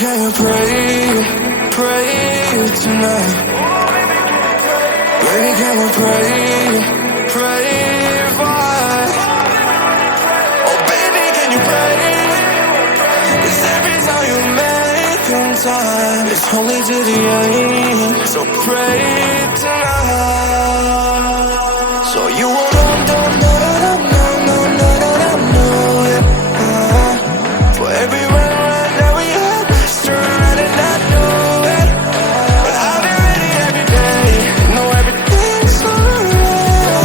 can you pray tonight? Baby, can you pray for? Oh baby, can you pray? 'Cause every time you make time, it's only to the end. So pray tonight. So you won't know it. For every run that we had, turn around and not know it. But I'll be ready every day. Know everything's alright.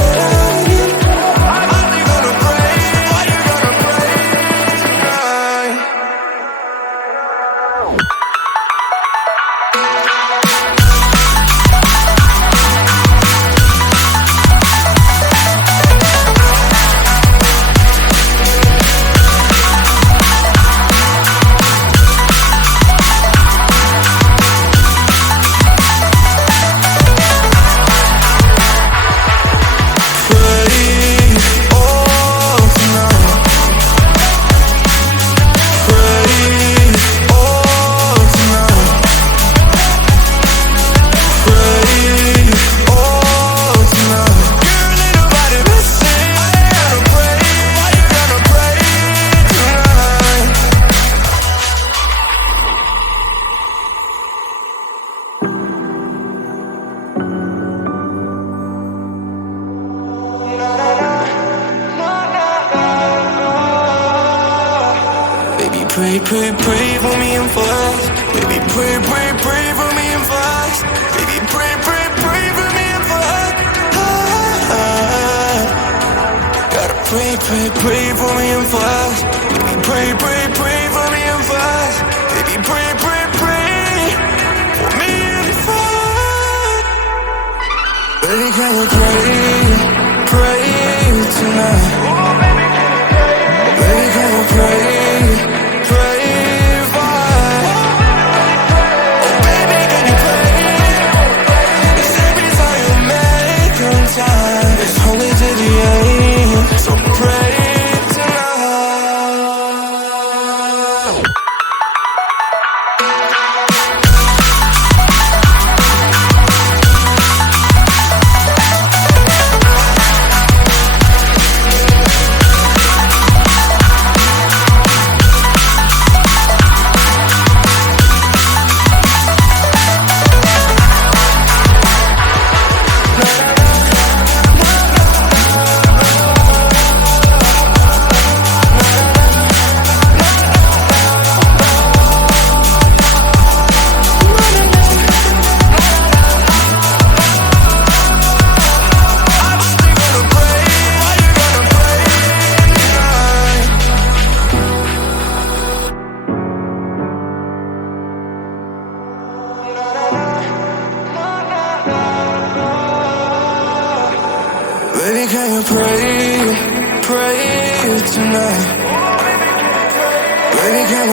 Are you gonna pray? Are you gonna pray tonight? Pray for me and fast. Baby, pray for me and fast. Baby, pray for me and fast. Gotta pray for me and fast. Baby, pray for me and fast. Baby, pray for me and fast. Baby, can you pray tonight? Baby, can you pray for? Oh baby, can you pray? 'Cause every time you make time, it's only to the end. So pray tonight. Baby, can you pray tonight? Baby, can you